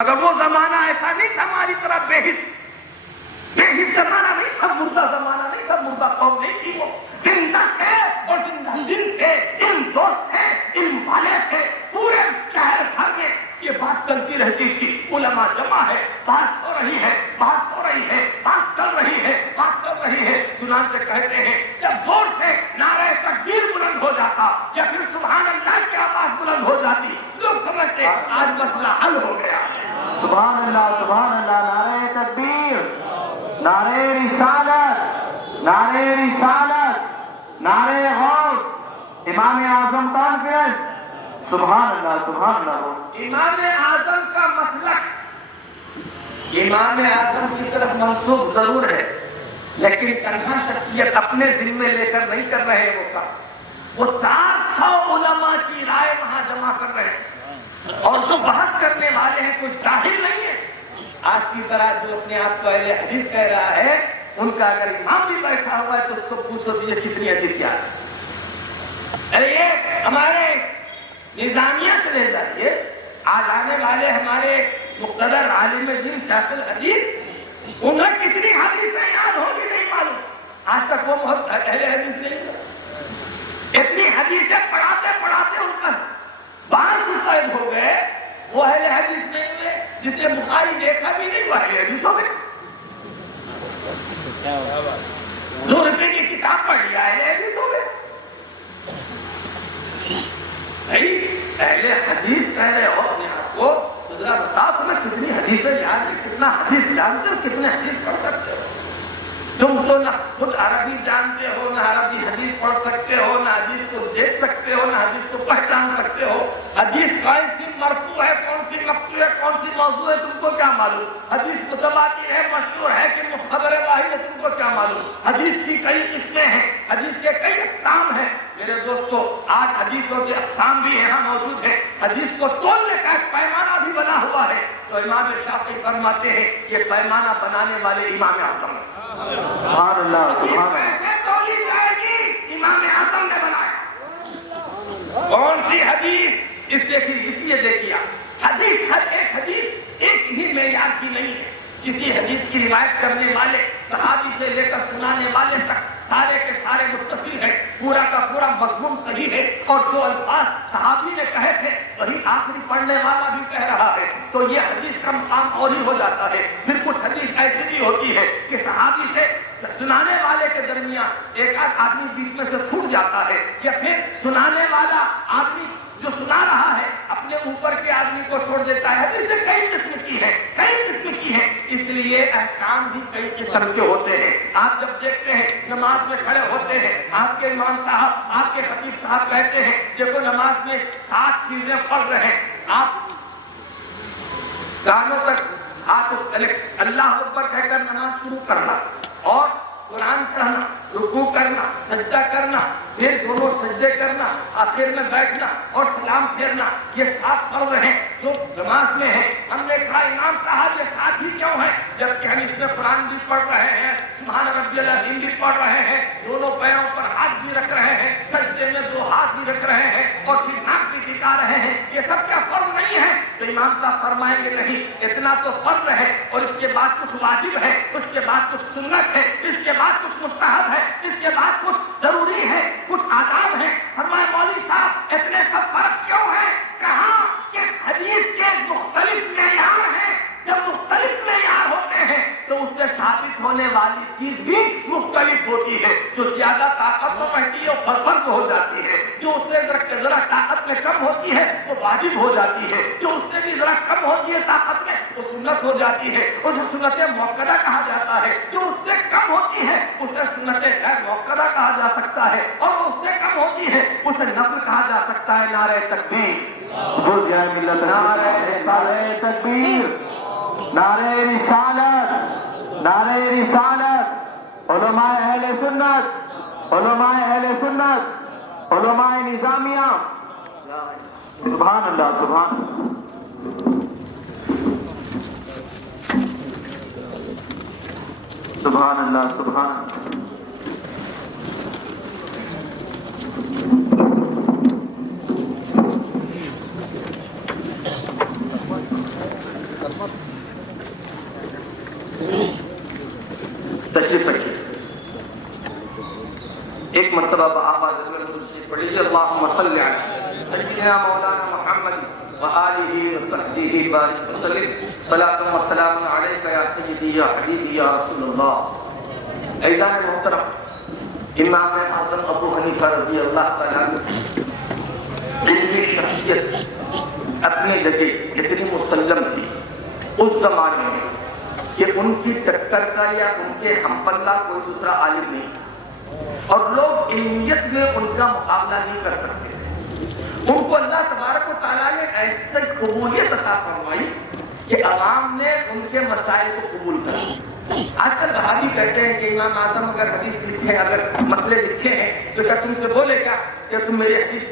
مگر وہ زمانہ ایسا نہیں تھا ہماری طرح بے حس زمانہ نہیں تھا، مردہ زمانہ نہیں تھا، مردہ قوم نہیں تھی، وہ زندہ تھے اور زندہ دل تھے، علم دوست تھے، علم والے تھے، پورے شہر بھر میں یہ بات چلتی رہتی تھی، علماء جمع ہے، بحث ہو رہی ہے، بحث ہو رہی ہے، بات چل رہی ہے، بات چل رہی ہے، چنانچہ کہتے ہیں جب زور سے نعرہ تکبیر بلند ہو جاتا یا پھر سبحان اللہ کی آواز بلند ہو جاتی، لوگ سمجھتے آج مسئلہ حل ہو گیا۔ سبحان اللہ، نعرہ تکبیر، نعرہ رسالت، نعرہ رسالت، نعرہ غوث، امام اعظم کانفرنس، سبحان اللہ۔ امام اعظم کا مسلک امام اعظم کی طرف منسوب ضرور ہے، لیکن تنہا شخصیت اپنے ذمے لے کر نہیں کر رہے وہ کام، وہ 400 علماء کی رائے وہاں جمع کر رہے ہیں، اور جو بحث کرنے والے ہیں کوئی جاہل نہیں ہے۔ آج کی طرح جو اپنے آپ کو اہل حدیث کہہ رہا ہے، ان کا اگر امام بھی بیٹھا ہوا ہے تو اس کو پوچھو تو یہ کتنی حدیث یاد ہے۔ ارے یہ ہمارے نظامیہ چلے جائیے، آج آنے والے ہمارے مقتدر عالم دین شیخ الحدیث، انہیں کتنی حدیثیں یاد ہوگی نہیں معلوم، آج تک وہ بہت اہل حدیث نہیں ہے۔ اتنی حدیثیں پڑھاتے پڑھاتے ان کا بال سفید ہو گئے، وہ اہل حدیث نہیں ہوئے۔ جس نے بخاری دیکھا بھی نہیں وہ اہل حدیث ہو گئے۔ 2 روپے کی کتاب پڑھ لیا اہل حدیث ہو گئے۔ اہل حدیث کہہ رہے ہو اپنے آپ کو، تو ذرا بتاؤ تمہیں کتنی حدیثیں یاد ہے، کتنا حدیث جانتے ہو، کتنے حدیث پڑھ سکتے ہو؟ تم تو نہ خود عربی جانتے ہو، نہ عربی حدیث پڑھ سکتے ہو، نہ حدیث کو دیکھ سکتے ہو، نہ حدیث کو پہچان سکتے ہو۔ حدیث کون سی مرفوع ہے، کون سی مقطوع ہے، کون سی موضوع ہے، تم کو کیا معلوم؟ حدیث متواتر ہے، مشہور ہے کہ خبر واحد ہے، تم کو کیا معلوم؟ حدیث کی کئی قسمیں ہیں، حدیث کے کئی اقسام ہیں۔ میرے دوستو، آج حدیثوں کے اقسام بھی یہاں موجود ہیں، حدیث کو تولنے کا ایک پیمانہ بھی بنا ہوا ہے، تو امام شافعی فرماتے ہیں یہ پیمانہ بنانے والے امام اعظم ہیں۔ سبحان اللہ، حدیث کیسے تولی جائے گی؟ امام اعظم نے بنایا۔ کون سی حدیث؟ اس لیے دیکھیے حدیث، ہر ایک حدیث ایک ہی معیار کی نہیں ہے۔ کسی حدیث کی روایت کرنے والے صحابی سے لے کر سنانے والے تک سارے کے سارے متصل ہیں، پورا کا پورا مضمون صحیح ہے، اور جو الفاظ صحابی نے کہے تھے وہی آخری پڑھنے والا بھی کہہ رہا ہے، تو یہ حدیث کا مقام اور ہی ہو جاتا ہے۔ پھر کچھ حدیث ایسی بھی ہوتی ہے کہ صحابی سے سنانے والے کے درمیان ایک آدھ آدمی بیچ میں سے چھوٹ جاتا ہے، یا پھر سنانے والا آدمی جو سنا رہا ہے اپنے اوپر کے آدمی کو چھوڑ دیتا ہے۔ حدیثیں کئی قسم کی ہیں، کئی قسم کی ہیں، اس لیے احکام بھی کئی قسم کے ہوتے ہیں۔ آپ جب دیکھتے ہیں نماز میں کھڑے ہوتے ہیں، آپ کے امام صاحب، آپ کے خطیب صاحب کہتے ہیں دیکھو نماز میں 7 چیزیں فرض ہیں، آپ کانوں تک ہاتھ اللہ اکبر کہہ کر نماز شروع کرنا، اور قرآن پڑھنا، رکوع کرنا، سجدہ کرنا، پھر دونوں سجدے کرنا، آخر میں بیٹھنا اور سلام پھیرنا، یہ 7 فرض ہیں جو نماز میں ہیں۔ ہم نے کہا امام صاحب یہ 7 ہی کیوں ہیں، جبکہ ہم اس میں قرآن بھی پڑھ رہے ہیں، سبحان ربی العظیم بھی پڑھ رہے ہیں، دونوں پیروں پر ہاتھ بھی رکھ رہے ہیں، سجدے میں 2 ہاتھ بھی رکھ رہے ہیں، اور پھر ناک بھی ٹکا رہے ہیں، یہ سب کیا فرض نہیں ہے؟ تو امام صاحب فرمائیں گے نہیں، اتنا تو فرض ہے، اور اس کے بعد کچھ واجب ہے، اس کے بعد کچھ سنت ہے، اس کے بعد کچھ مستحب ہے، اس کے بعد کچھ ضروری ہے، کچھ آداب ہیں۔ فرمایا مولوی صاحب اتنے سب فرق کیوں ہیں؟ کہاں کہ حدیث کے مختلف معیار ہیں، جب مختلف معیار ہوتے ہیں تو اس سے ثابت ہونے والی چیز بھی مختلف ہوتی ہے، جو زیادہ طاقت میں بڑھتی ہے وہ فرض ہو جاتی ہے، جو اس سے ذرا طاقت میں کم ہوتی ہے وہ واجب ہو جاتی ہے، جو اس سے بھی ذرا کم ہوتی ہے طاقت میں وہ سنت ہو جاتی ہے، اسے سنت موقدہ کہا جاتا ہے، جو اس سے کم ہوتی ہے اسے سنت غیر موقدہ کہا جا سکتا ہے، اور اس سے کم ہوتی ہے اسے نفل کہا جا سکتا ہے۔ نعرہ تکبیر، نعرہ تکبیر، نعرہ رسالت، نعرہ رسالت، علماء اہل سنت، علماء اہل سنت، علماء نظامیہ، سبحان اللہ، سبحان سبحان اللہ، سبحان اللہ۔ تشریف رکھیے. ایک مرتبہ آواز میں مجھ پڑھیے اللہم صلی علی سیدنا مولانا محمد وآلہ وصحبہ بارک وسلم صلاۃ و سلام علیک یا سیدی یا حبیبی یا رسول اللہ. عزیزان محترم، امام اعظم ابو حنیفہ رضی اللہ تعالیٰ عنہ علمی شخصیت اپنی جگہ اتنی مسلم تھی اس زمانے میں کہ ان کی ٹکر کا یا ان کے ہم پلہ کوئی دوسرا عالم نہیں تھا، اور لوگ علمیت میں ان کا مقابلہ نہیں کر سکتے تھے. ان کو اللہ تبارک و تعالیٰ نے ایسے قبولیت عطا فرمائی کہ عوام نے ان کے مسائل کو قبول کر. آج کل بہادی کہتے ہیں کہ امام اعظم اگر حدیث لکھے ہیں، اگر مسئلے لکھے ہیں تو کیا تم سے بولے گا کہ تم میری حدیث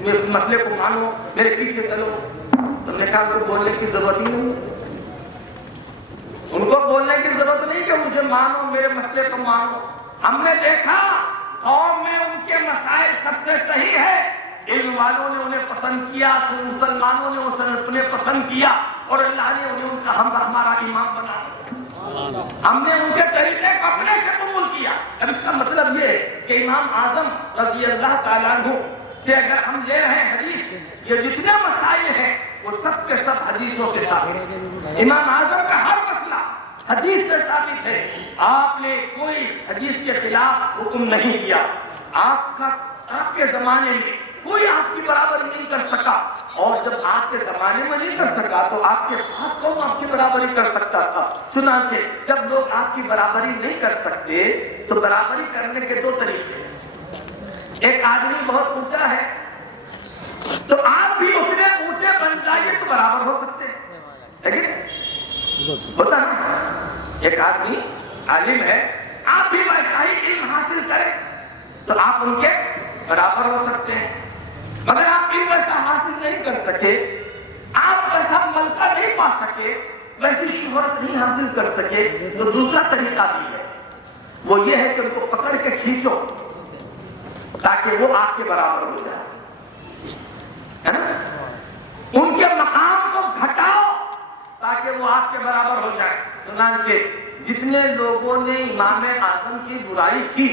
میرے مسئلے کو مانو، میرے پیچھے چلو؟ تم نے کہا ان کو بولنے کی ضرورت ہی نہیں. ان کو بولنے کی ضرورت نہیں کہ مجھے مانو، میرے مسئلے کو مانو. ہم نے دیکھا قوم میں ان کے مسائل سب سے صحیح ہے، علم والوں نے انہیں پسند کیا، مسلمانوں نے انہیں پسند کیا، اور اللہ نے انہیں ہمارا امام بنا دیا. ہم نے ان کے طریقے کو اپنے سے قبول کیا. اب اس کا مطلب یہ ہے کہ امام اعظم رضی اللہ تعالیٰ عنہ سے اگر ہم لے رہے ہیں حدیث، یہ جتنے مسائل ہیں وہ سب کے سب حدیثوں سے ثابت ہے. امام اعظم کا ہر مسئلہ حدیث سے ثابت ہے. آپ نے کوئی حدیث کے خلاف حکم نہیں دیا. آپ کے زمانے میں کوئی آپ کی برابری نہیں کر سکا، اور جب آپ کے زمانے میں نہیں کر سکا تو آپ کے بعد کون آپ کی برابری کر سکتا تھا؟ چنانچہ جب لوگ آپ کی برابری نہیں کر سکتے تو برابری کرنے کے دو طریقے. ایک آدمی بہت اونچا ہے تو آپ بھی اتنے اونچے بن جائیے تو برابر ہو سکتے ہیں، لیکن ہوتا نا ایک آدمی عالم ہے، آپ بھی ویسا ہی علم حاصل کریں تو آپ ان کے برابر ہو سکتے ہیں. مگر آپ علم ویسا حاصل نہیں کر سکے، آپ ویسا ملکہ نہیں پا سکے، ویسی شہرت نہیں حاصل کر سکے تو دوسرا طریقہ بھی ہے. وہ یہ ہے کہ ان کو پکڑ کے کھینچو تاکہ وہ آپ کے برابر ہو جائے، ہے نا؟ ان کے مقام کو گھٹاؤ تاکہ وہ آپ کے برابر ہو جائے. چنانچہ جتنے لوگوں نے امام اعظم کی برائی کی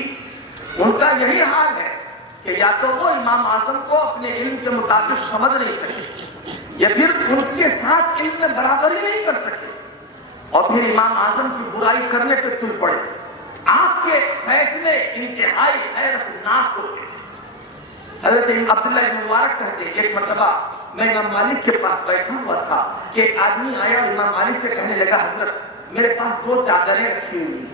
ان کا یہی حال ہے کہ یا تو وہ امام اعظم کو اپنے علم کے مطابق سمجھ نہیں سکے، یا پھر ان کے ساتھ علم میں برابری نہیں کر سکے، اور پھر امام اعظم کی برائی کرنے پہ تل پڑے. آپ کے فیصلے انتہائی حیرتناک ہوتے تھے. حضرت عبداللہ بن مبارک کہتے ہیں ایک مرتبہ میں امام مالک کے پاس بیٹھا ہوا تھا کہ ایک آدمی آیا اور امام مالک سے کہنے لگا حضرت میرے پاس 2 چادریں رکھی ہوئی ہیں،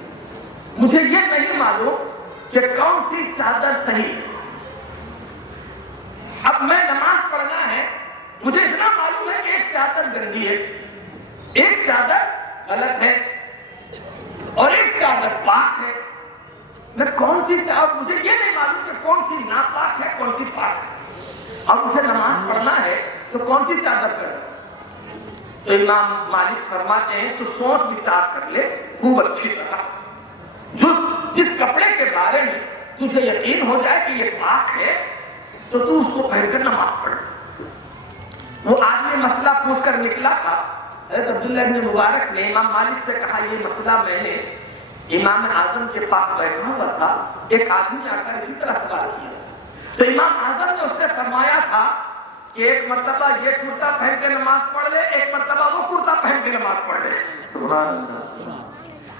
مجھے یہ نہیں معلوم کہ کون سی چادر صحیح ہے. اب میں نماز پڑھنا ہے، مجھے اتنا معلوم ہے کہ ایک چادر گندی ہے، ایک چادر غلط ہے اور ایک چادر پاک ہے. میں کون سی چادر، مجھے یہ نہیں معلوم کہ کون سی ناپاک ہے کون سی پاک ہے، اور مجھے نماز پڑھنا ہے تو کون سی چادر پہنوں؟ تو امام مالک فرماتے ہیں تو سوچ وچار کر لے خوب اچھی طرح، جس کپڑے کے بارے میں تجھے یقین ہو جائے کہ یہ پاک ہے تو تو اس کو پہن کر نماز پڑھ. وہ آدمی مسئلہ پوچھ کر نکلا تھا. حضرت عبداللہ بن مبارک نے امام مالک سے کہا یہ مسئلہ میں نے امام اعظم کے پاس بیٹھا ہوا تھا، ایک آدمی آ کر اسی طرح سوال کیا تھا، تو امام اعظم نے اس سے فرمایا تھا کہ ایک مرتبہ یہ کرتا پہن کے نماز پڑھ لے، ایک مرتبہ وہ کرتا پہن کے نماز پڑھ لے.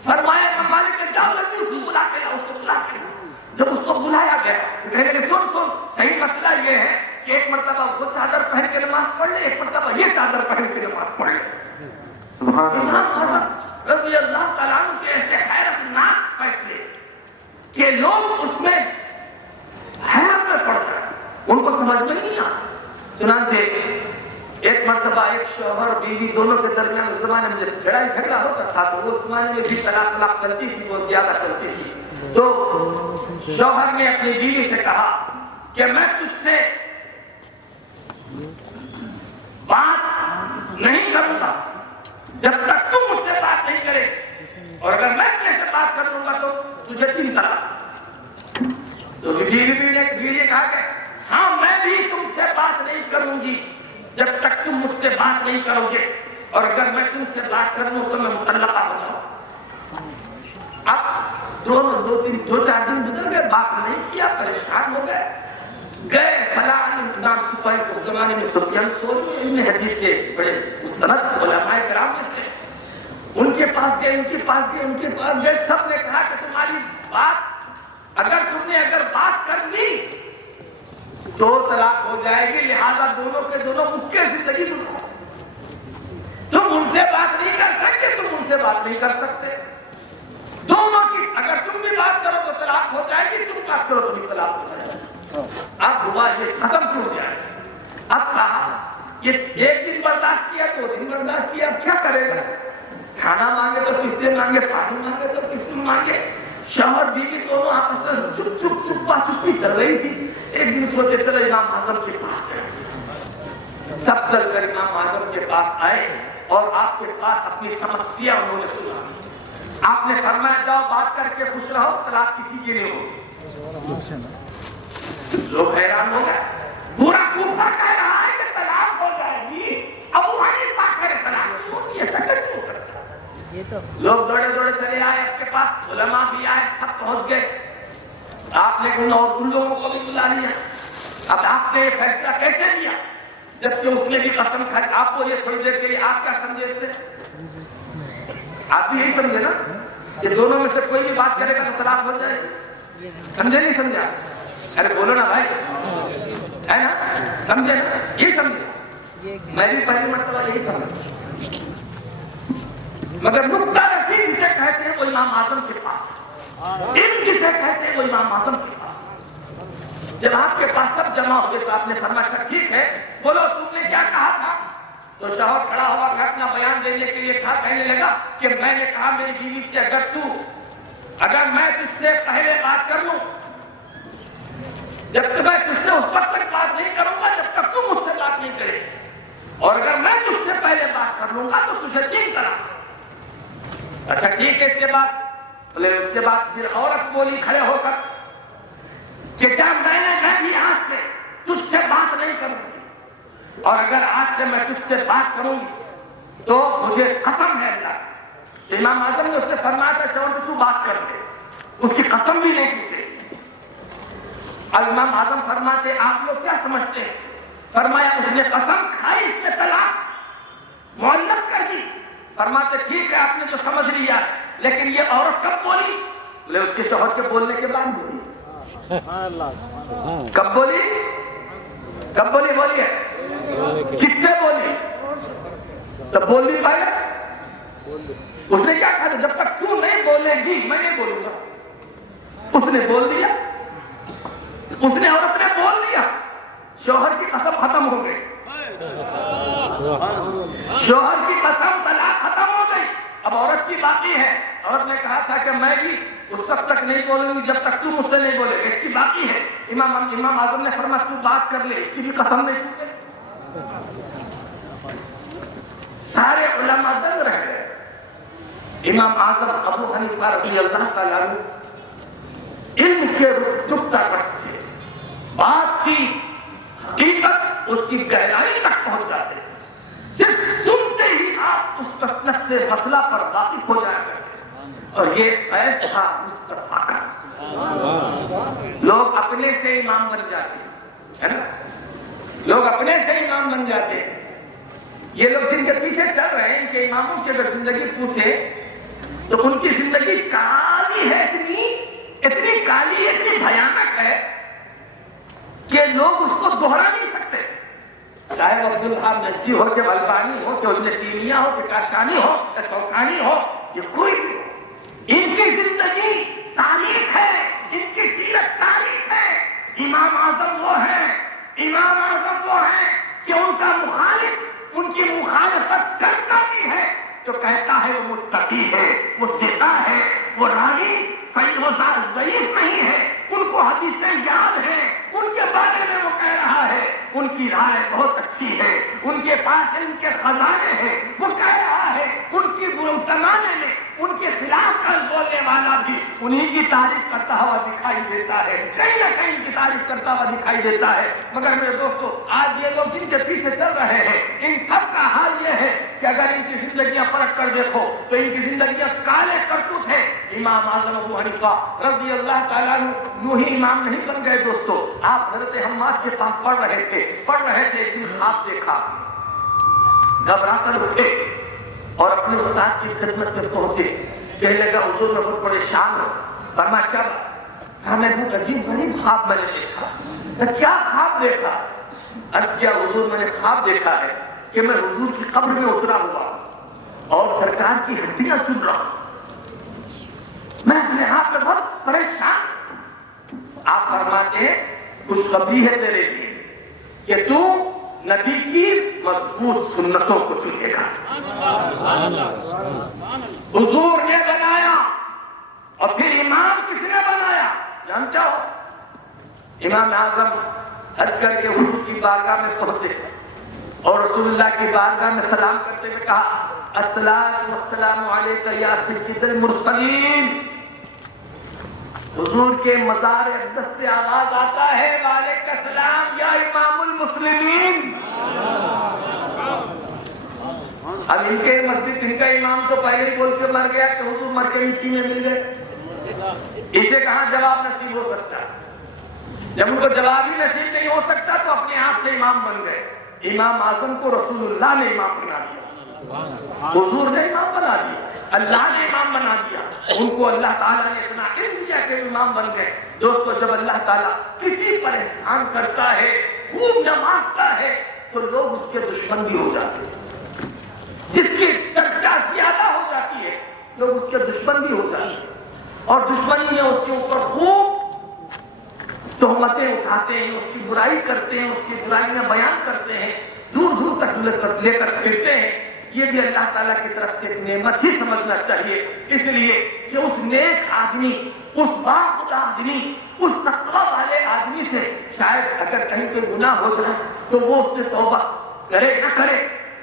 فرمایا امام مالک نے جاؤ جلدی اس کو بلا کے لاؤ، اس کو بلا کے لاؤ. جب اس کو بلایا گیا تو کہنے لگے سن صحیح مسئلہ یہ ہے کہ ایک مرتبہ وہ چادر پہن کے نماز پڑھ لے، ایک مرتبہ یہ چادر پہن کے نماز پڑھ لے. امام اعظم رضی اللہ تعالیٰ عنہ کے ایسے حیرتناک فیصلے کہ لوگ اس میں حیرت میں پڑ گئے، ان کو سمجھ میں نہیں آیا. چنانچہ ایک مرتبہ ایک شوہر اور بیوی دونوں کے درمیان اس زمانے میں لڑائی جھگڑا ہوتا تھا تو اس زمانے میں بھی طلاق چلتی تھی، بہت زیادہ چلتی تھی. تو شوہر نے اپنی بیوی سے کہا کہ میں تجھ سے بات نہیں کروں گا جب تک تم مجھ سے بات نہیں کرے، اور اگر میں تجھ سے بات کر لوں گا تو تجھے 3 طلاق. تو بیوی نے کہا کہ ہاں میں بھی تم سے بات نہیں کروں گی جب تک تم مجھ سے بات نہیں کرو گے. اور اگر میں تم سے بات کر لوں تو میں مطلقہ ہو جاؤں. اب دو چار دن گزر گئے، بات نہیں کیا، پریشان ہو گئے فلاں نام صفائی اس زمانے میں سفیان ثوری علم حدیث کے بڑے مستند علماء کرام میں سے، ان کے پاس گئے، سب نے کہا کہ تمہاری بات اگر بات کر لی تو طلاق ہو جائے گی، لہذا دونوں کے دونوں مکے زندگی گزارو. تم ان سے بات نہیں کر سکتے، تم ان سے بات نہیں کر سکتے. دونوں کی اگر تم بھی بات کرو تو طلاق ہو جائے گی، تم بات کرو تو بھی طلاق ہو جائے گی. اب ہوا یہ ختم کیوں جائے. اب صاحب یہ ایک دن برداشت کیا، 2 دن برداشت کیا، اب کیا کرے گا؟ کھانا مانگے تو کس سے مانگے، پانی مانگے تو کس سے مانگے. شوہر بیوی دونوں آپس میں چپی چل رہی تھی. ایک دن سوچے چلو امام اعظم کے پاس جائیں. سب چل کر امام اعظم کے پاس آئے اور آپ کے پاس اپنی سمسیا انہوں نے سنا. آپ نے فرمایا جاؤ بات کر کے خوش رہو، طلاق کسی کے لیے ہو. لوگ حیران ہو گئے. پورا کوفہ کہہ رہا ہے کہ طلاق ہو جائے گی، ابو حنیفہ کہے طلاق نہیں ہوتی، ایسا کیسے ہو سکتا ہے؟ لوگ دوڑے چلے آئے آپ کے پاس، علماء بھی آئے، سب پہنچ گئے. آپ نے ان لوگوں کو بھی بلا لیا. اب آپ نے فیصلہ کیسے لیا جبکہ اس نے بھی قسم کھائی؟ آپ بولیے تھوڑی دیر کے لیے، آپ کیا سمجھے اس سے؟ آپ بھی یہی سمجھے نا کہ دونوں میں سے کوئی بھی بات کرے گا تو طلاق ہو جائے گی. سمجھے نہیں سمجھا؟ ارے بولو نا بھائی، ہے نا؟ سمجھے نا؟ یہ سمجھے. میں بھی پہلی مرتبہ یہی سمجھا. مگر نقطہ رسید جسے کہتے ہیں وہ امام اعظم کے پاس، علم جسے کہتے ہیں وہ امام اعظم کے پاس. جب آپ کے پاس سب جمع ہو گئے تو آپ نے فرمایا اچھا ٹھیک ہے، بولو تم نے کیا کہا تھا؟ تو شوہر کھڑا ہوا کہ اپنا بیان دینے کے لیے کہنے لگا کہ میں نے کہا میری بیوی سے اگر میں تجھ سے پہلے بات کر لوں، جب تک میں تجھ سے اس وقت تک بات نہیں کروں گا جب تک تم مجھ سے بات نہیں کرے، اور اگر میں تجھ سے پہلے بات کر لوں گا تو تجھے 3 طلاق. اچھا ٹھیک ہے. اس کے بعد پھر عورت بولی کھڑے ہو کر کہ جب میں بھی آج سے تجھ سے بات نہیں کروں گی، اور اگر آج سے میں تجھ سے بات کروں گی تو مجھے قسم ہے اللہ. امام اعظم نے اس سے فرمایا تھا شوہر سے تو بات کر دے، اس کی قسم بھی نہیں کی. اب امام اعظم فرماتے آپ لوگ کیا سمجھتے ہیں؟ فرمایا اس نے قسم کھائی، اس نے طلاق معلق کر دی. فرماتے ٹھیک ہے آپ نے جو سمجھ لیا، لیکن یہ عورت کب بولی؟ لے اس کے شوہر کے بولنے کے بعد بولی. کب بولی بولیے کس سے بولی؟ تب بول نہیں پائے. اس نے کیا کہا؟ جب تک تو نہیں بولے گی میں نہیں بولوں گا. اس نے بول دیا، اس نے عورت نے بول دیا، شوہر کی قسم ختم ہو گئی. شوہر کی قسم طلاق ختم ہو گئی. اب عورت کی باقی ہے. عورت نے کہا تھا کہ میں بھی اس وقت تک نہیں بولوں گی جب تک تو مجھ سے نہیں بولے گا، اس کی باقی ہے. امام اعظم نے فرمایا تو بات کر لے، اس کی بھی قسم نہیں ٹوٹے. سارے علماء دنگ رہ گئے. امام اعظم ابو حنیفہ رضی اللہ تعالیٰ عنہ علم کے نقطہ بس تھے. بات کی حقیقت اس کی گہرائی تک پہنچ جاتے تھے. صرف سنتے ہی آپ اس نفس مسئلہ پر واقف ہو جایا کرتے. اور یہ فیض تھا مصطفیٰ کا. لوگ اپنے سے امام بن جاتے ہیں، لوگ اپنے سے امام بن جاتے ہیں. یہ لوگ جن کے پیچھے چل رہے ہیں ان کے اماموں کی اگر زندگی پوچھے تو ان کی زندگی کالی ہے، اتنی کالی، اتنی بھیانک ہے کہ لوگ اس کو دوہرا نہیں سکتے. چاہے وہ عبدالحاب نجدی ہو کہ البانی ہو کہ ابن تیمیہ ہو کہ کاشانی ہو کہ شوکانی ہو، یہ کوئی بھی ہو، ان کی زندگی تاریخ ہے، ان کی سیرت تاریخ ہے. امام اعظم وہ ہے کہ ان کا مخالف ان کی مخالفت کرتا بھی ہے جو کہتا ہے وہ متقی ہے، وہ ثقہ ہے، وہ راوی صحیح و ضعیف نہیں ہے، ان کو حدیثیں یاد ہیں، ان کے بارے میں وہ کہہ رہا ہے ان کی رائے بہت اچھی ہے، ان کے پاس ان کے خزانے ہیں، وہ کہہ رہا ہے ان کی زمانے میں ان کے خلاف کل بولنے والا بھی انہی کی تعریف کرتا ہوا دکھائی دیتا ہے، کہیں نہ کہیں کی تعریف کرتا ہوا دکھائی دیتا ہے۔ مگر میرے دوستو، آج یہ لوگ جن کے پیچھے چل رہے ہیں، ان سب کا حال یہ ہے کہ اگر ان کی زندگیاں پلٹ کر دیکھو تو ان کی زندگیاں کالے کرتوت ہیں۔ امام اعظم ابو حنیفہ رضی اللہ تعالیٰ عنہ یوں ہی امام نہیں بن گئے دوستو، آپ حضرت حماد کے پاس پڑھ رہے تھے، ایک دن خواب دیکھا، گھبرا کر اٹھے اور اپنے استاد کی خدمت میں پہنچے، کہنے لگا حضور میں بہت پریشان ہوں۔ فرمایا کیا بات؟ ہمیں بہت عجیب غریب خواب میں نے دیکھا۔ کیا خواب دیکھا؟ عرض کیا حضور میں نے خواب دیکھا ہے کہ میں حضور کی قبر میں اترا ہوا اور سرکار کی ہڈیاں چن رہا ہوں، میں اپنے ہاتھ میں بہت پریشان۔ آپ فرماتے ہیں خوشخبری ہے تیرے لیے کہ تو نبی کی مضبوط سنتوں کو چنے گا۔ حضور نے بنایا اور پھر امام کس نے بنایا جانتے ہو؟ امام اعظم حج کر کے حضور کی بارگاہ میں پہنچے اور رسول اللہ کی بارگاہ میں سلام کرتے ہوئے کہا الصلاۃ والسلام علیک یا سید المرسلین۔ حضور کے مزار اقدس سے آواز آتا ہے وعلیکم السلام یا امام المسلمین۔ اب ان کے مسجد ان کا امام تو پہلے ہی بول کے مر گیا کہ حضور مر کے مٹی میں مل گئے، اسے کہاں جواب نصیب ہو سکتا ہے؟ جب ان کو جواب ہی نصیب نہیں ہو سکتا تو اپنے آپ سے امام بن گئے۔ امام اعظم کو رسول اللہ نے امام بنا دیا، حضور نے امام بنا دیا، اللہ نے امام بنا دیا، ان کو اللہ تعالیٰ نے اتنا علم دیا کہ امام بن گئے۔ دوستو جب اللہ تعالیٰ کسی پر احسان کرتا ہے، خوب نوازتا ہے تو لوگ اس کے دشمن بھی ہو جاتے ہیں، جس کی چرچا زیادہ ہو جاتی ہے لوگ اس کے دشمن بھی ہو جاتے ہیں اور دشمنی میں اس کے اوپر خوب تہمتیں اٹھاتے ہیں، اس کی برائی کرتے ہیں، اس کی برائی میں بیان کرتے ہیں، دور دور تک لے کر پھرتے ہیں۔ یہ بھی اللہ تعالیٰ کی طرف سے ایک نعمت ہی سمجھنا چاہیے، اس لیے کہ اس نیک آدمی، اس باخدا آدمی، اس تقویٰ والے آدمی سے شاید اگر کہیں کوئی گناہ ہو جائے تو وہ اس سے توبہ کرے نہ کرے،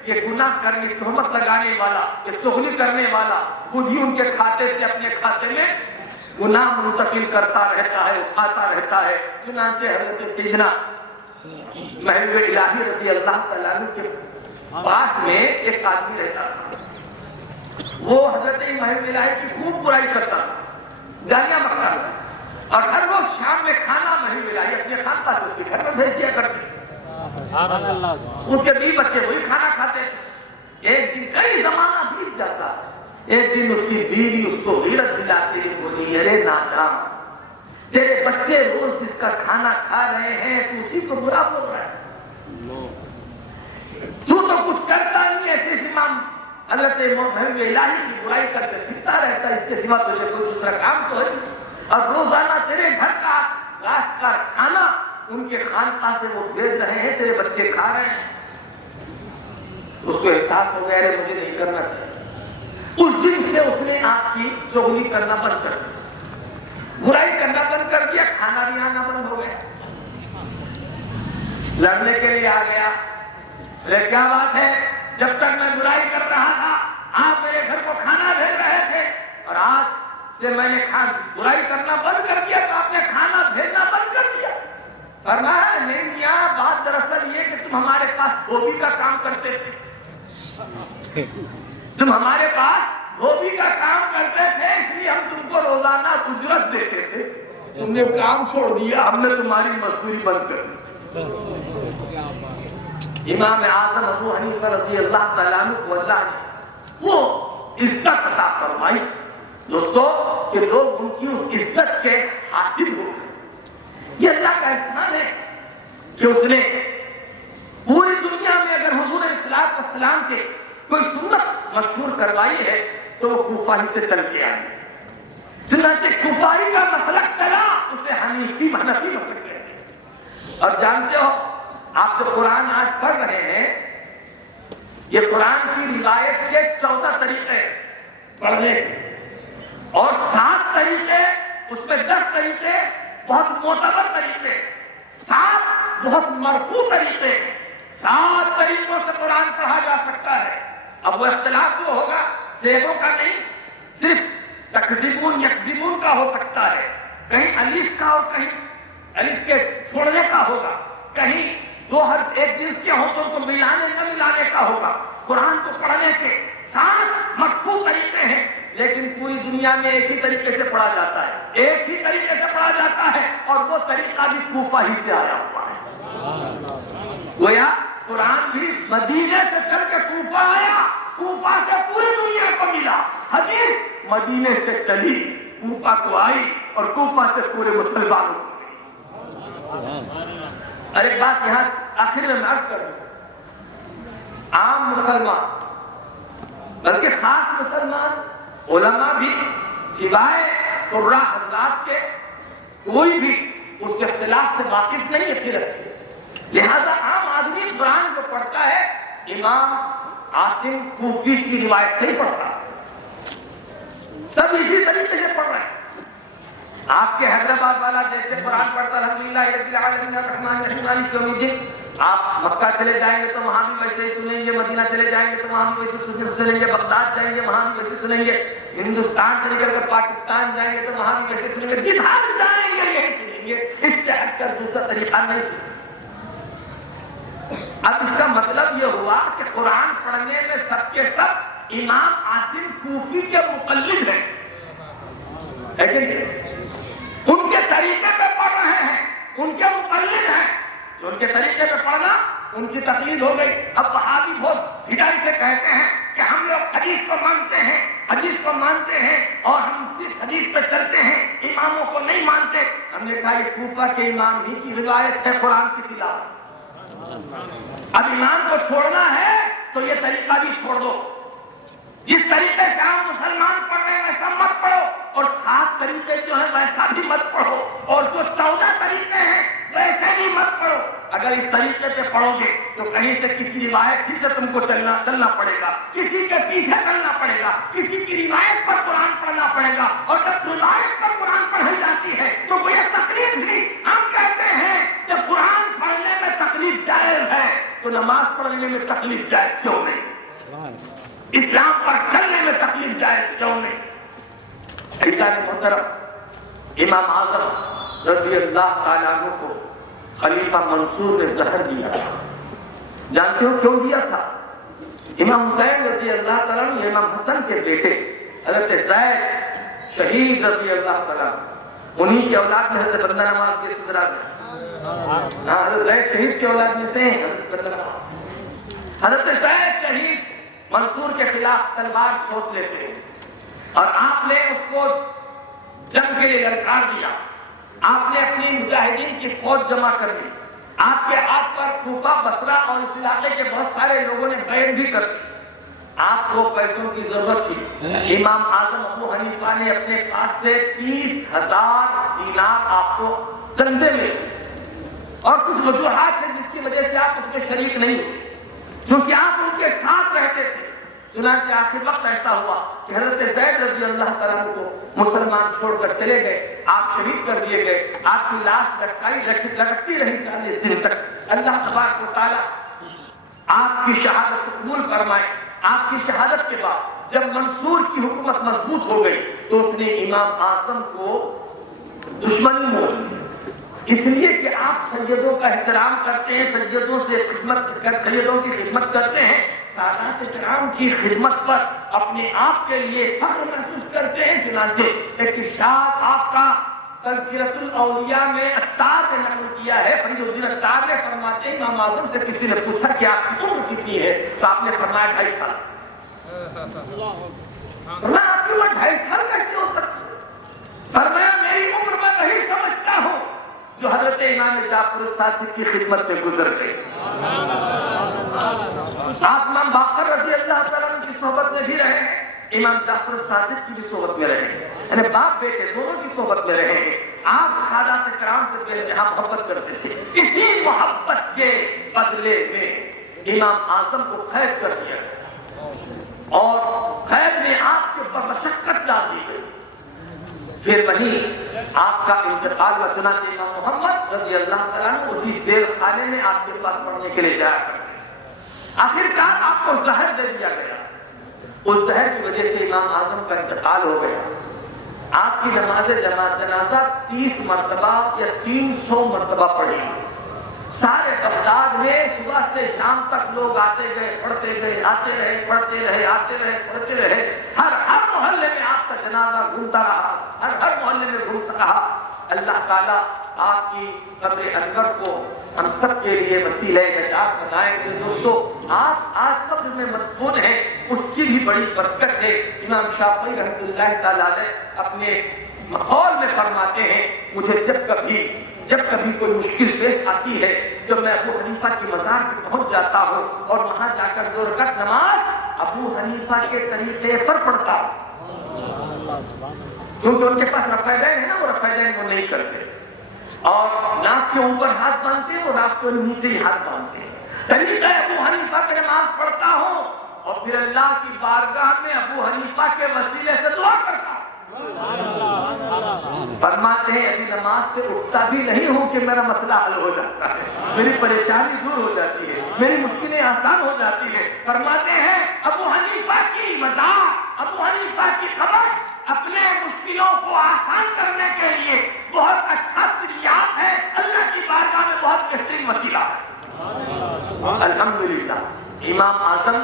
یہ گناہ کرنے تہمت لگانے والا، یہ چغلی کرنے والا خود ہی ان کے کھاتے سے اپنے کھاتے میں گناہ منتقل کرتا رہتا ہے، اٹھاتا رہتا ہے۔ چنانچہ حضرت سیدنا محبوب الہی رضی اللہ تعالیٰ عنہ کے پاس میں ایک آدمی رہتا تھا، وہ حضرت محبوب الہی کی خوب برائی کرتا تھا، گالیاں بکتا تھا اور ہر روز شام میں کھانا محبوب الہی اپنے خانقاہ سے اس کے گھر میں بھیج دیا کرتی تھی، اس کے بیوی بچے وہی کھانا کھاتے تھے۔ ایک دن کئی زمانہ بیت جاتا، ایک دن اس کی بیوی اس کو غیرت دلاتی ہوئی بولی ارے نادان، تیرے بچے روز جس کا کھانا کھا رہے ہیں تو اسی کو برا بول رہا ہے، تو کچھ کرتا نہیں ہے، صرف امام حضرت محبوب الہی کی برائی کرتے پھرتا رہتا ہے، اس کے سوا تجھے کوئی دوسرا کام تو ہے نہیں، اور روزانہ تیرے گھر کا رات کا کھانا ان کے خانقاہ سے وہ بھیج رہے ہیں، تیرے بچے کھا رہے ہیں۔ اس کو احساس ہو گیا مجھے نہیں کرنا چاہیے۔ اس دن سے اس نے آپ کی چغلی کرنا بند کر دیا، برائی کرنا بند کر دیا، کھانا بھی آنا بند ہو گیا۔ لڑنے کے لیے آ گیا، کیا بات ہے، جب تک میں برائی کر رہا تھا آپ میرے گھر کو کھانا بھیج رہے تھے اور آج سے میں نے برائی کرنا بند کر دیا تو آپ نے کھانا بھیجنا بند کر دیا۔ فرمایا نہیں میاں، بات دراصل یہ کہ تم ہمارے پاس دھوبی کا کام کرتے تھے، تم ہمارے پاس دھوبی کا کام کرتے تھے، اس لیے ہم تم کو روزانہ اجرت دیتے تھے، تم نے کام چھوڑ دیا، ہم نے تمہاری مزدوری بند کر دی۔ امام اعظم ابو حنیفہ رضی اللہ تعالیٰ عنہ کو اللہ نے وہ عزت عطا فرمائی دوستو کہ لوگ ان کی اس عزت کے حاصل ہو گئے۔ یہ اللہ کا احسان ہے کہ اس نے پوری دنیا میں اگر حضور صلی السلام کے کوئی سنت مشہور کروائی ہے تو وہ کوفہ ہی سے چل کے آئی، چنانچہ کوفائی کا مسلک چلا، اسے حنفی مسلک کہتے ہیں۔ اور جانتے ہو آپ جو قرآن آج پڑھ رہے ہیں، یہ قرآن کی روایت کے 14 طریقے پڑھنے کے اور 7 طریقے، اس میں 10 طریقے بہت معتبر طریقے، 7 بہت مرفوع طریقے، 7 طریقوں سے قرآن پڑھا جا سکتا ہے۔ اب وہ اختلاف جو ہوگا سیبوں کا نہیں، صرف کا ہو سکتا ہے، کہیں الف کا اور کہیں الف کے چھوڑنے کا ہوگا، کہیں دو حرف ایک جنس کے ہوں تو ان کو ملانے نہ ملانے کا ہوگا۔ قرآن کو پڑھنے کے 7 مخفوض طریقے ہیں، لیکن پوری دنیا میں ایک ہی طریقے سے پڑھا جاتا ہے، ایک ہی طریقے سے پڑھا جاتا ہے، اور وہ طریقہ بھی کوفہ ہی سے آیا ہوا ہے۔ گویا قرآن بھی مدینے سے چل کے کوفہ آیا، کوفہ سے پوری دنیا کو ملا۔ حدیث مدینے سے چلی، کوفہ کو آئی، اور کوفہ سے پورے مسلمانوں کو۔ اور ایک بات یہاں آخر میں عرض کر دوں، عام مسلمان بلکہ خاص مسلمان علماء بھی سوائے قراء حضرات کے کوئی بھی اس اختلاف سے واقف نہیں ہے پھر رکھتے، لہذا عام آدمی قرآن جو پڑھتا ہے امام عاصم کوفی کی روایت سے ہی پڑھتا ہے، سب اسی طریقے سے پڑھ رہے ہیں۔ آپ کے حیدرآباد والا جیسے قرآن پڑھتا الحمدللہ رب العالمین الرحمن الرحیم مالک یوم الدین، آپ مکہ چلے جائیں گے تو وہاں بھی ویسے ہی سنیں گے، مدینہ چلے جائیں گے تو وہاں بھی ویسے سنیں گے، بغداد جائیں گے وہاں بھی ویسے سنیں گے، ہندوستان سے نکل کر پاکستان جائیں گے تو وہاں بھی ویسے سنیں گے، جدھر جائیں گے یہی سنیں گے، اس سے ہٹ کر دوسرا طریقہ نہیں سنیں گے۔ اب اس کا مطلب یہ ہوا کہ قرآن پڑھنے میں سب کے سب امام عاصم کوفی کے مقلد ہیں، لیکن ان کے طریقے پہ پڑھ رہے ہیں، ان کے مقلد ہیں، جو ان کے طریقے پہ پڑھنا ان کی تقلید ہو گئی۔ اب وہابی بہت بھٹائی سے کہتے ہیں کہ ہم لوگ حدیث کو مانتے ہیں، حدیث کو مانتے ہیں اور ہم صرف حدیث پہ چلتے ہیں، اماموں کو نہیں مانتے۔ ہم نے کہا یہ کوفہ کے امام ہی کی روایت ہے قرآن کی تلاوت، اب امام کو چھوڑنا ہے تو یہ طریقہ بھی چھوڑ دو، جس طریقے سے آپ مسلمان پڑھ رہے ہیں ویسا مت پڑھو، اور 7 طریقے جو ہیں ویسا بھی مت پڑھو، اور جو 14 طریقے ہیں ویسے بھی مت پڑھو۔ اگر اس طریقے پہ پڑھو گے تو کہیں سے کسی روایت ہی سے تم کو چلنا پڑے گا، کسی کے پیچھے چلنا پڑے گا، کسی کی روایت پر قرآن پڑھنا پڑے گا، اور جب روایت پر قرآن پڑھی جاتی ہے تو وہ یہ تقلید بھی ہم کہتے ہیں جب قرآن پڑھنے میں تقلید جائز ہے تو نماز پڑھنے میں تقلید جائز کیوں نہیں؟ اسلام پر چلنے میں تکلیف جائز کیوں نہیں؟ عزیزان محترم، امام اعظم رضی اللہ تعالیٰ عنہ کو خلیفہ منصور نے زہر دیا، جانتے ہو کیوں دیا تھا؟ امام حسین رضی اللہ تعالیٰ عنہ امام حسن کے بیٹے حضرت زید شہید رضی اللہ تعالیٰ عنہ، انہی کی اولاد میں حضرت بندہ نواز کے صدرہ سے، حضرت زید شہید کی اولاد میں سے حضرت زید شہید منصور کے خلاف تلوار سوچ لیتے ہیں، اور آپ نے اس کو جنگ کے لیے للکار دیا، آپ نے اپنی مجاہدین کی فوج جمع کر دی، آپ کے ہاتھ پر کوفہ بصرہ اور اس علاقے کے بہت سارے لوگوں نے بیعت بھی کر دی، آپ کو پیسوں کی ضرورت تھی، امام اعظم ابو حنیفہ نے اپنے پاس سے 30,000 دینار آپ کو چندے میں دی، اور کچھ وجوہات ہیں جس کی وجہ سے آپ اس میں شریک نہیں ہوئے، کیونکہ آپ ان کے ساتھ رہتے تھے۔ چنانچہ آخر وقت ایسا ہوا کہ حضرت زید رضی اللہ تعالیٰ کو مسلمان چھوڑ کر چلے گئے، آپ شہید کر دیے گئے، آپ کی لاش لٹکتی رہی 40 دن تک۔ اللہ تبارک و تعالیٰ آپ کی شہادت کو قبول فرمائے۔ آپ کی شہادت کے بعد جب منصور کی حکومت مضبوط ہو گئی تو اس نے امام اعظم کو دشمنی مول لی، اس لیے کہ آپ سیدوں کا احترام کرتے ہیں، سیدوں کی خدمت کرتے ہیں، سادات کرام کی خدمت پر اپنے آپ کے لیے فخر محسوس کرتے ہیں۔ چنانچہ ایک اشعار آپ کا تذکرۃ الاولیاء میں عطار نے نقل کیا ہے، فرید الدین عطار نے فرماتے ہیں امام اعظم سے کسی نے پوچھا کہ آپ کی عمر کتنی ہے تو آپ نے فرمایا 2.5 سال۔ فرمایا آپ کی عمر 2.5 سال کیسے ہو سکتی؟ فرمایا میری عمر میں وہی سمجھتا ہوں جو حضرت امام جعفر الصادق کی خدمت میں گزر گئے۔ آپ امام باقر رضی اللہ تعالیٰ عنہ کی صحبت میں بھی رہے ہیں، امام جعفر الصادق کی بھی صحبت میں رہے ہیں، یعنی باپ بیٹے دونوں کی صحبت میں رہے ہیں۔ آپ سادات کرام سے بے انتہا محبت کرتے تھے، اسی محبت کے بدلے میں امام اعظم کو قید کر دیا اور قید میں آپ کے اوپر مشقت ڈال دی گئی۔ پھر وہیں آپ کا انتقال ہوا، چنانچہ امام محمد رضی اللہ تعالیٰ عنہ اسی جیل خانے میں آپ کے پاس پڑھنے کے لیے جایا کرتے تھے۔ آخرکار آپ کو زہر دے دیا گیا، اس زہر کی وجہ سے امام اعظم کا انتقال ہو گیا۔ آپ کی نماز جنازہ 30 مرتبہ یا 300 مرتبہ پڑھی. سارے بغداد میں صبح سے شام تک لوگ آتے گئے پڑھتے گئے، آتے رہے پڑھتے رہے، آتے رہے پڑھتے رہے. ہر محلے میں آپ کا جنازہ گھومتا رہا، ہر محلے میں گھومتا رہا. اللہ تعالیٰ آپ کی قبر انور کو ہم سب کے لیے وسیلہ نجات بنائے. دوستو، آپ آج قبر میں مدفون ہیں، اس کی بھی بڑی برکت ہے. امام شافعی رحمۃ اللہ تعالیٰ علیہ اپنے مقول میں فرماتے ہیں، مجھے جب کبھی کوئی مشکل پیش آتی ہے تو میں ابو حنیفہ کی مزار پہ پہنچ جاتا ہوں اور وہاں جا کر 2 رکعت نماز ابو حنیفہ کے طریقے پر پڑھتا ہوں، کیونکہ ان کے پاس رفعین ہے نا، وہ رفعین وہ نہیں کرتے، اور ناک کے اوپر ہاتھ باندھتے ہیں اور ناک کے نیچے ہی ہاتھ باندھتے ہیں. طریقہ ابو حنیفہ کی نماز پڑھتا ہوں اور پھر اللہ کی بارگاہ میں ابو حنیفہ کے وسیلے سے دعا کرتا ہوں. فرماتے ہیں ابھی نماز سے اٹھتا بھی نہیں ہوں کہ میرا مسئلہ حل ہو جاتا ہے، میری پریشانی دور ہو جاتی ہے، میری مشکلیں آسان ہو جاتی ہے. فرماتے ہیں ابو حنیفہ کی مزار، ابو حنیفہ کی قبر اپنے مشکلوں کو آسان کرنے کے لیے بہت اچھا تریاق ہے، اللہ کی بارگاہ میں بہت بہترین وسیلہ ہے. الحمدللہ امام اعظم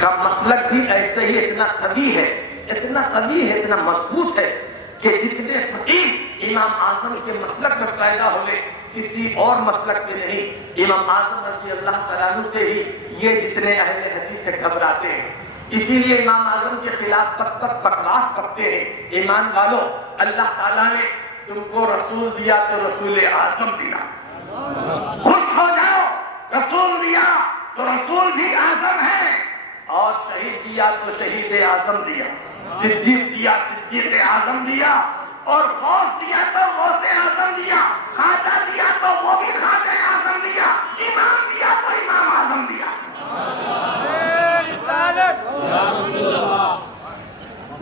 کا مسلک بھی ایسے ہی اتنا قوی ہے، اتنا مضبوط ہے کہ جتنے فقیہ امام اعظم کے مسلک میں پیدا ہوئے کسی اور مسلک میں نہیں. امام اعظم رضی اللہ تعالیٰ عنہ سے ہی یہ جتنے اہل حدیث سے گھبراتے ہیں، اسی لیے امام اعظم کے خلاف تک بکواس کرتے ہیں. ایمان والو، اللہ تعالیٰ نے تم کو رسول دیا تو رسول اعظم دیا، خوش ہو جاؤ. رسول دیا تو رسول بھی اعظم ہے، اور شہید دیا تو شہید اعظم دیا، صدیق دیا صدیق اعظم دیا، اور غوث دیا تو غوث اعظم دیا، خواجہ دیا تو وہ بھی خواجہ اعظم دیا، امام دیا تو امام اعظم دیا.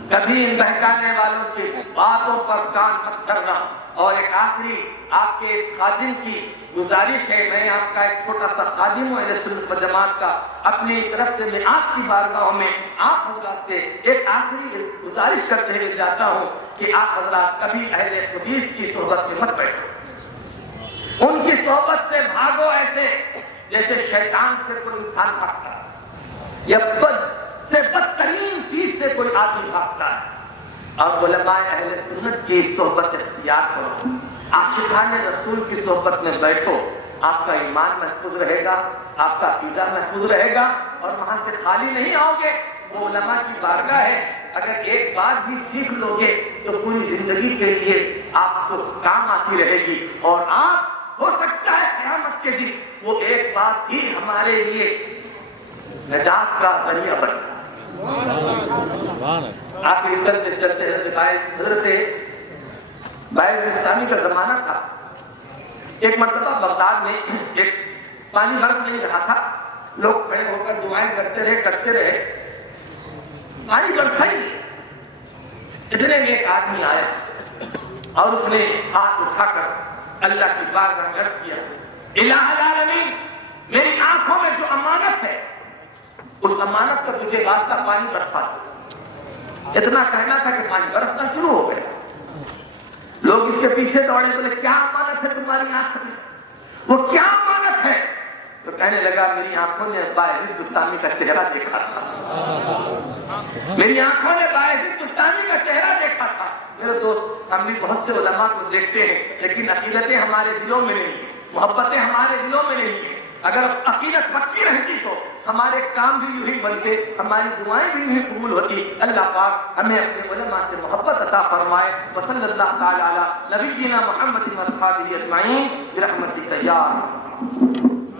کبھی ان بہکانے والوں کی باتوں پر کان مت دھرنا. اور ایک آخری آپ کے اس خادم کی گزارش ہے، میں آپ کا ایک چھوٹا سا خادم ہوں اہل سنت و جماعت کا، اپنی طرف سے میں آپ کی بارگاہوں میں آپ حضرات سے ایک آخری گزارش کرتے ہوئے جاتا ہوں کہ آپ حضرات کبھی اہل حدیث کی صحبت میں مت بیٹھو. ان کی صحبت سے بھاگو ایسے جیسے شیطان سے کوئی انسان بھاگتا ہے یا بد سے بدترین چیز سے کوئی آدمی بھاگتا ہے. اور علماء اہل سنت کی صحبت اختیار کرو، عاشقان رسول کی صحبت میں بیٹھو. آپ کا ایمان محفوظ رہے گا، آپ کا عقیدہ محفوظ رہے گا، اور وہاں سے خالی نہیں آؤ گے. وہ علماء کی بارگاہ ہے، اگر ایک بار بھی سیکھ لو گے تو پوری زندگی کے لیے آپ کو کام آتی رہے گی. اور آپ ہو سکتا ہے قیامت کے دن وہ ایک بات ہی ہمارے لیے نجات کا ذریعہ بنتا ہے. آخری چلتے چلتے حضرت باعث اسلامی کا زمانہ تھا. ایک مرتبہ بغداد میں ایک پانی برس نہیں رہا تھا، لوگ کھڑے ہو کر دعائیں کرتے رہے. پانی برسا ہی اتنے میں ایک آدمی آیا اور اس نے ہاتھ اٹھا کر اللہ کی بارگاہ میں عرض کیا، الہ العالمین، میری آنکھوں میں جو امانت ہے اس امانت کا تجھے واسطہ پانی برسا. اتنا کہنا تھا کہ پانی برسنا شروع ہو گیا. لوگ اس کے پیچھے دوڑے، بولے کیا امانت ہے تمہاری آنکھ میں؟ وہ کیا امانت ہے؟ تو کہنے لگا میری آنکھوں نے باعزید بستانی کا چہرہ دیکھا تھا، میری آنکھوں نے باعزید بستانی کا چہرہ دیکھا تھا. میرے دوست، ہم بھی بہت سے علماء کو دیکھتے ہیں لیکن عقیدتیں ہمارے دلوں میں نہیں، محبتیں ہمارے دلوں میں نہیں ہیں. اگر عقیدت پکی رہتی تو ہمارے کام بھی یوں ہی بنتے، ہماری دعائیں بھی یوں ہی قبول ہوتی. اللہ پاک ہمیں اپنے علماء سے محبت عطا فرمائے. وصلی اللہ تعالی علی نبینا محمد و اصحابہ اجمعین برحمتک یا